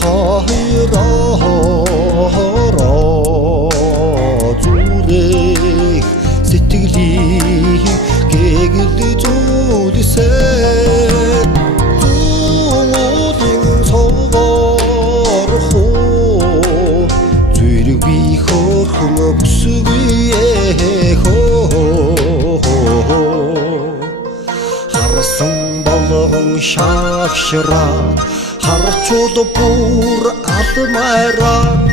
хоёроо зүрэх сэтгэлийг гэгэл зүйлсээ зүудын цогоор хоо зүрэг би хөрхөн бүсгүй хоо харсан болгон шагшраад харчууд бүр алмайраад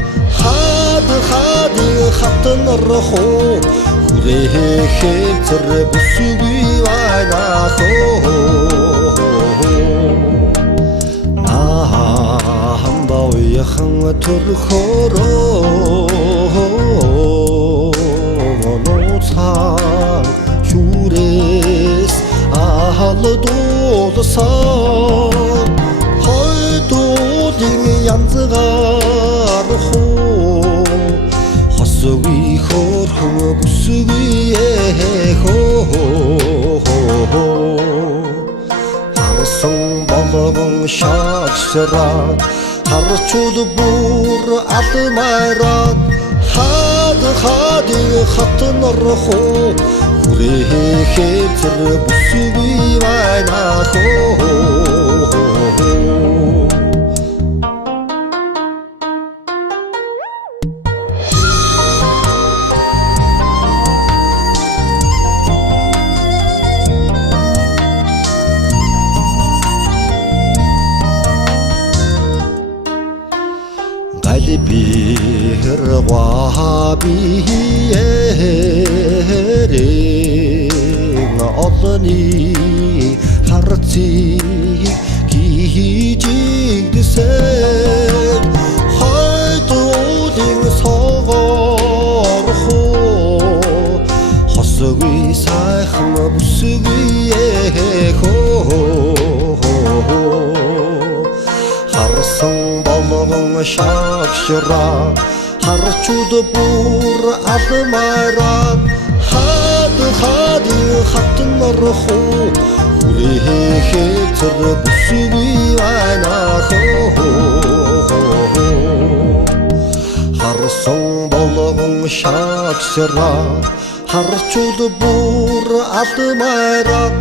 хатнар хоо хүрээхэн зэр бүсгүй байна хоо хамбауяхан төрхөрөө ноцхан шүрээс алдуулсан хойдуудын янзгаар хоо хосгүй хөрхөн бүсгүй хоо харсан болгон шагшраад харчууд бүр алмайраад хатнар хоо хүрээхэн зэр бүсгүй байна хоо бир гуабиэрэн олны харцыг гижигдсэн хойдуудын согоор хоо хосгүй сайхан бүсгүй хоо харсан болгон шагшраад харчууд бүр алмайраад хатнар хоо хүрээхэн зэр бүсгүй байна хоо харсан болгон шагшраад харчууд бүр алмайраад